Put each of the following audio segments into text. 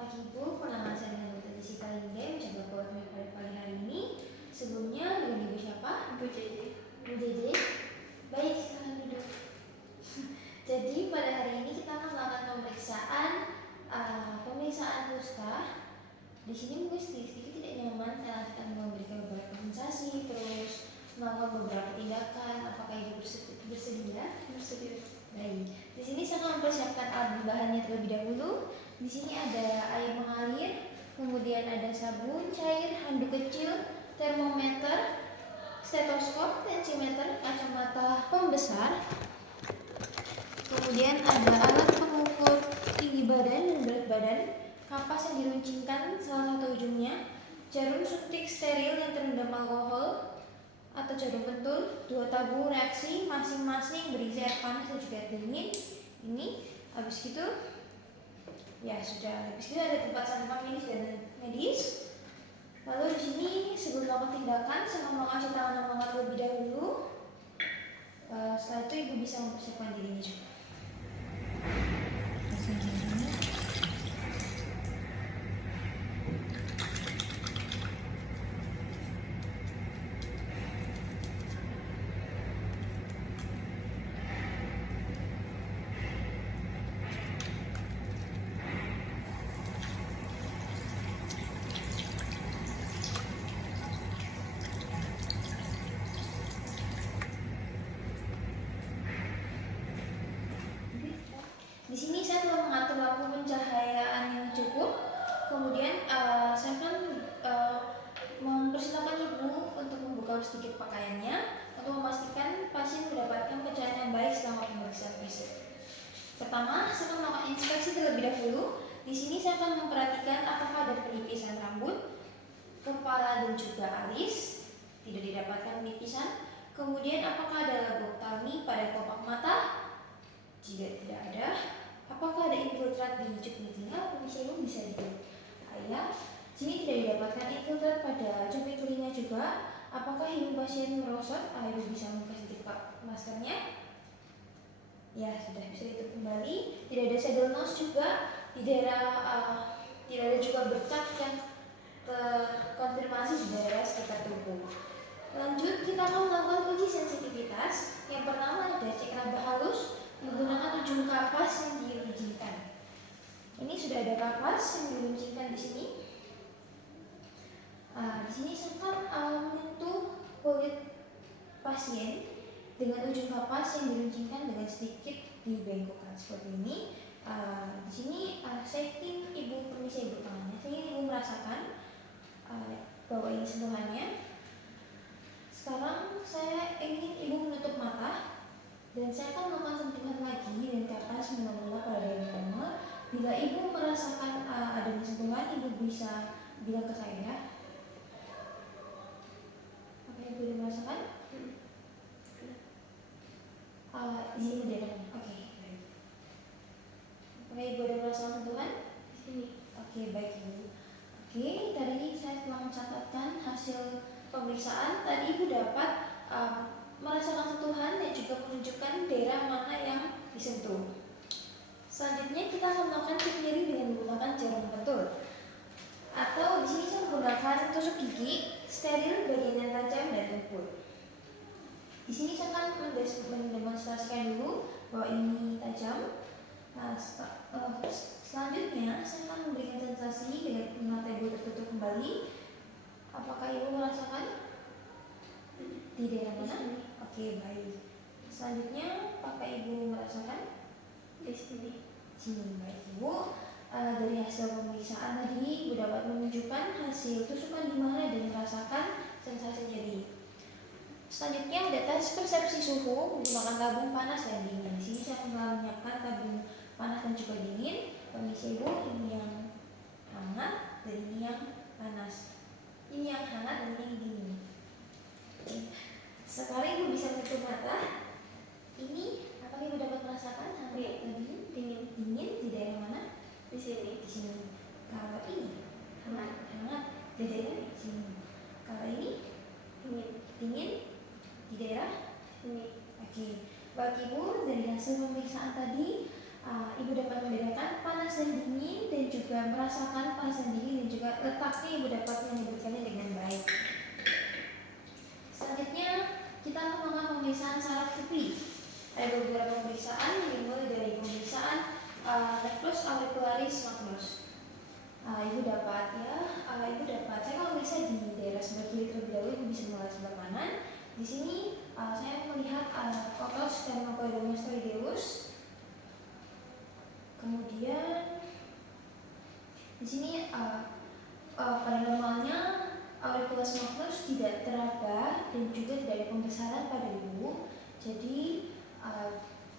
pagi Ibu, perkenalkan saya dengan Dr. Jessica Linde, mencoba PowerPoint pada pagi hari ini. Sebelumnya dengan Ibu siapa? Bu Jede. Bu Jede. Baik, silakan duduk. Jadi pada hari ini kita akan melakukan pemeriksaan puska. Di sini mungkin sedikit tidak nyaman karena kita akan memberikan beberapa sensasi, terus melakukan beberapa tindakan. Apakah Ibu bersedia? Bersedia. Baik. Di sini saya akan mempersiapkan alat bahannya terlebih dahulu. Di sini ada air mengalir, kemudian ada sabun cair, handuk kecil, termometer, stetoskop, tensimeter, kacamata pembesar. Kemudian ada alat pengukur tinggi badan dan berat badan, kapas yang diruncingkan salah satu ujungnya, jarum suntik steril yang terendam alkohol atau jarum pentul, 2 tabung reaksi masing-masing berisi air panas dan juga air dingin. Ini habis gitu ya sudah. Habis itu ada tempat sampah medis dan medis. Lalu di sini sebelum melakukan tindakan saya mau melakukan tangan nama terlebih dahulu. Setelah itu Ibu bisa mempersiapkan dirinya juga. Di sini saya telah mengatur lampu pencahayaan yang cukup. Kemudian saya akan mempersilakan Ibu untuk membuka sedikit pakaiannya untuk memastikan pasien mendapatkan pencahayaan yang baik selama pemeriksaan fisik. Pertama, saya akan melakukan inspeksi terlebih dahulu. Di sini saya akan memperhatikan apakah ada penipisan rambut, kepala dan juga alis tidak didapatkan penipisan. Kemudian apakah ada legok tali pada kelopak mata? Jika tidak ada, apakah ada infiltrat di cuping telinga? Permisi Ibu bisa dilihat. Sini tidak didapatkan infiltrat pada cuping telinga juga. Apakah hidung pasien merosot? Ibu bisa membuka sedikit maskernya. Ya sudah bisa ditutup kembali. Tidak ada saddle nose juga di daerah. Tidak ada juga bercak yang terkonfirmasi di daerah sekitar tubuh. Lanjut, kita akan melakukan uji sensitivitas. Yang pertama ada cek raba halus menggunakan ujung kapas yang diruncingkan. Ini sudah ada kapas yang diruncingkan di sini. Di sini saya akan menyentuh kulit pasien dengan ujung kapas yang diruncingkan dengan sedikit dibengkokkan seperti ini. Di sini saya ingin Ibu permisi Ibu tangannya. Saya ingin Ibu merasakan bahwa ini sentuhannya. Sekarang saya ingin Ibu menutup mata. Dan saya akan melakukan sentuhan lagi dan kapas mula-mula pada yang pertama. Bila Ibu merasakan adanya sentuhan, Ibu bisa bilang ke saya. Oke, Ibu sudah merasakan? Di sini udah. Oke. Oke, Ibu sudah merasakan sentuhan? Di sini. Oke, baik Ibu. Oke, tadi saya telah mencatatkan hasil pemeriksaan. Tadi Ibu dapat merasakan sentuhan dan juga menunjukkan daerah mana yang disentuh. Selanjutnya kita akan melakukan cek nyeri dengan menggunakan jarum pentul. Atau di sini saya menggunakan tusuk gigi steril bagian yang tajam dan lembut. Di sini saya akan mendemonstrasikan dulu bahwa ini tajam. Selanjutnya saya akan memberikan sensasi dengan mata Ibu tertutup kembali. Apakah Ibu merasakan di daerah mana? Oke, baik. Selanjutnya, apakah Ibu merasakan? Di sini. Sini, baik Ibu. Dari hasil pemeriksaan tadi, Ibu dapat menunjukkan hasil tusukan di mana dan merasakan sensasi nyeri. Selanjutnya ada tes persepsi suhu menggunakan tabung panas dan dingin. Di sini saya telah menyiapkan tabung panas dan juga dingin. Permisi Ibu, ini yang hangat dan ini yang panas. Ini yang hangat dan ini yang dingin. Sekarang Ibu bisa menutup mata. Ini apakah Ibu dapat merasakan hangat dan dingin? Dingin di daerah mana? Di sini. Di sini. Kalau ini hangat di daerah di sini. Kalau ini dingin di daerah sini. Oke. Baik Ibu, dari hasil pemeriksaan tadi Ibu dapat membedakan panas dan dingin dan juga merasakan panas dan dingin dan juga letaknya ibu dapat menyebutkannya dengan baik. Selanjutnya kita akan melakukan pemeriksaan saraf pipi. Ada beberapa pemeriksaan yang dimulai dari pemeriksaan nervus auricularis magnus. Ibu dapat saya kalau bisa di daerah sebelah kiri terlebih dahulu, ibu bisa mulai sebelah kanan. Di sini saya melihat kotos sternocleidomastoideus. Kemudian di sini pada normalnya auricularis magnus tidak teraba dan juga tidak ada pembesaran pada ibu. Jadi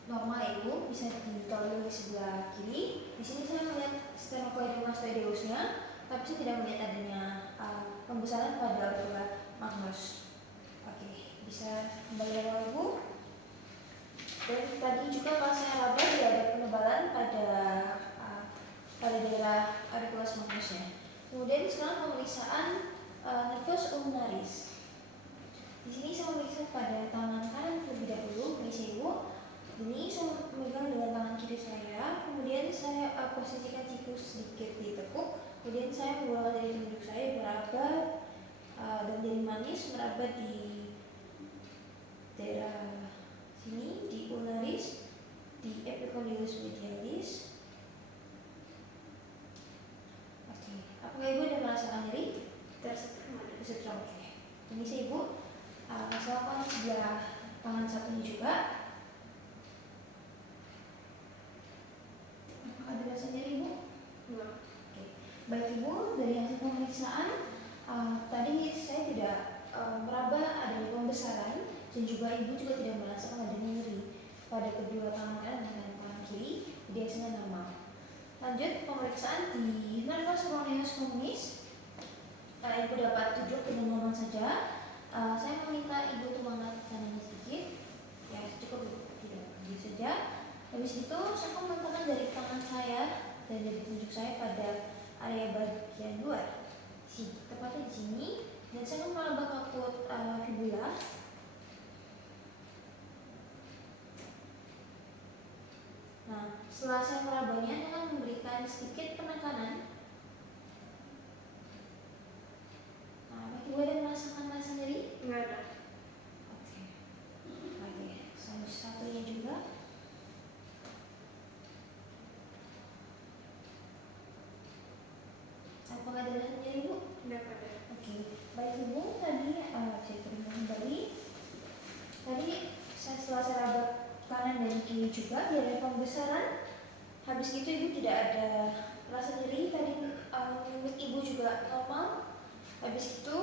normal ibu bisa ditolerir di sebelah kiri. Di sini saya melihat sternocleidomastoideusnya, tapi saya tidak melihat adanya pembesaran pada auricularis magnus. Oke, bisa kembali ke ibu. Dan tadi juga pas saya raba tidak ada penebalan pada daerah auricularis magnusnya. Kemudian sekarang pemeriksaan nervus ulnaris. Di sini saya memeriksa pada tangan kanan terlebih dahulu, permisi ibu. Ini saya memegang dengan tangan kiri saya, kemudian saya posisikan siku sedikit ditekuk, kemudian saya menggunakan jari telunjuk saya meraba dan jari manis meraba di daerah sini, di ulnaris, di epicondylus medialis. Oke, apakah ibu ada merasakan nyeri? Tersetrum. Oke. Ini sih ibu, saya lakukan sebelah tangan satunya juga. Ada rasa nyeri ibu? Enggak. Oke. Baik ibu, dari hasil pemeriksaan tadi saya tidak meraba adanya pembesaran dan juga ibu juga tidak merasakan adanya nyeri pada kedua tangan kanan dan tangan kiri, jadi hasilnya normal. Lanjut pemeriksaan di nervus peroneus communis. Ibu dapat duduk dengan nyaman saja. Saya meminta ibu untuk mengangkat tangannya sedikit. Ya cukup ibu, tidak begitu saja. Habis itu saya akan meletakkan jari tangan saya dan jari telunjuk saya pada area bagian luar, tepatnya di sini. Dan saya akan meraba kaput fibula. Nah, setelah saya merabanya, saya akan memberikan sedikit penekanan. Nah, ibu ada merasakan rasa nyeri? Enggak ada. Oke. Satunya juga. Apakah ada rasa nyeri ibu? Enggak ada. Oke. Baik ibu, tadi saya terima kembali. Tadi setelah saya raba kanan dan kiri juga, tidak ada pembesaran. Habis itu ibu tidak ada rasa nyeri. Tadi mimik ibu juga normal. Habis itu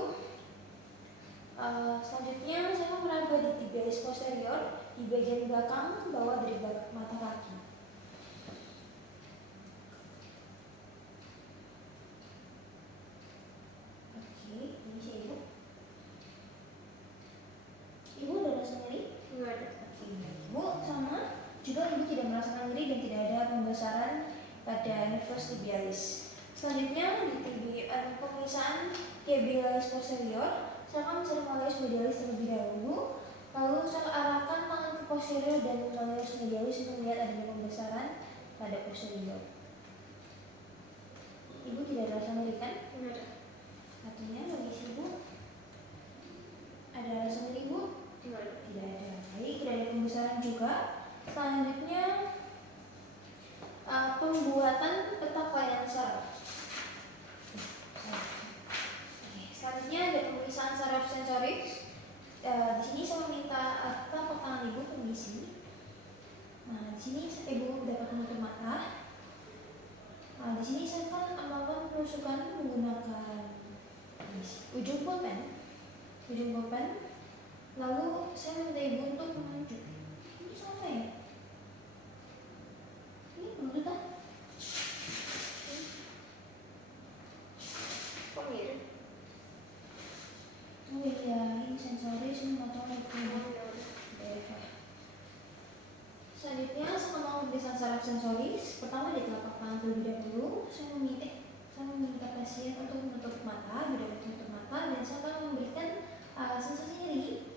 selanjutnya saya akan meraba di tibialis posterior, di bagian belakang ke bawah dari mata kaki. Oke, ini sih ibu. Ibu ada rasa nyeri? Enggak ada. Oke, ibu sama. Juga ibu tidak merasakan nyeri dan tidak ada pembesaran pada nervus tibialis. Selanjutnya di pemeriksaan tibialis posterior, saya akan mencari malleus medialis terlebih dahulu. Lalu saya arahkan tangan ke posterior dan malleus medialis untuk melihat adanya pembesaran pada posterior. Ibu tidak ada rasa nyeri kan? Enggak ada. Artinya bagi ibu ada rasa nyeri ibu? Enggak ada. Tidak ada. Baik, tidak ada pembesaran juga. Selanjutnya pembuatan peta kelainan saraf. Selanjutnya ada pemeriksaan saraf sensoris. Di sini saya meminta telapak tangan ibu permisi. Nah, di sini ibu dapat menutup mata. Di sini saya akan melakukan penusukan menggunakan ujung pulpen. Lalu saya minta ibu untuk menunjuk. Ini sama ya? Ini belum kan? Kok mirip? Oh iya, ini sensoris, ini motorik. Selanjutnya saya mau pemeriksaan saraf sensoris. Pertama di telapak tangan terlebih dahulu. Saya meminta pasien untuk menutup mata, menutup mata, dan saya akan memberikan sensasi nyeri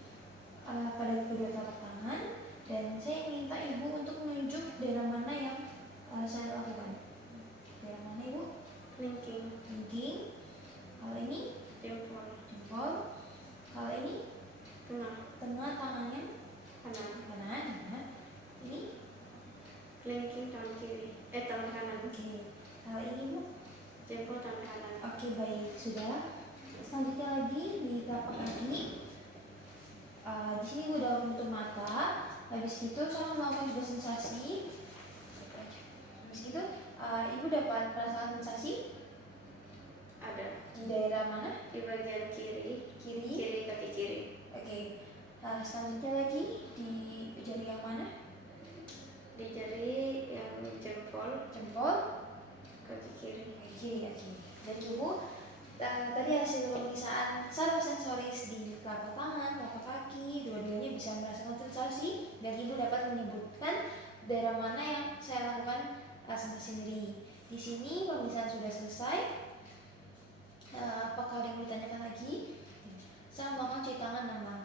pada kedua telapak tangan. Dan saya minta ibu untuk menunjuk daerah mana yang baik, sudah. Selanjutnya lagi di telapak kaki. Di sini gue udah menutup mata. Habis itu saya melakukan juga sensasi. Habis itu ibu dapat merasakan sensasi Ada di daerah mana? di bagian kiri. Kiri. Kiri kaki kiri. Oke. Selanjutnya lagi di jari yang mana? Di jari yang jempol Jempol. kaki kiri. Kiri. Dan ibu tadi hasil pemeriksaan saraf sensoris di telapak tangan, telapak kaki, dua-duanya bisa merasakan sensasi dan ibu dapat menyebutkan daerah mana yang saya lakukan sensasi nyeri. Di sini pemeriksaan sudah selesai. Apakah ada yang mau ditanyakan lagi? Saya melakukan cuci tangan 6 langkah.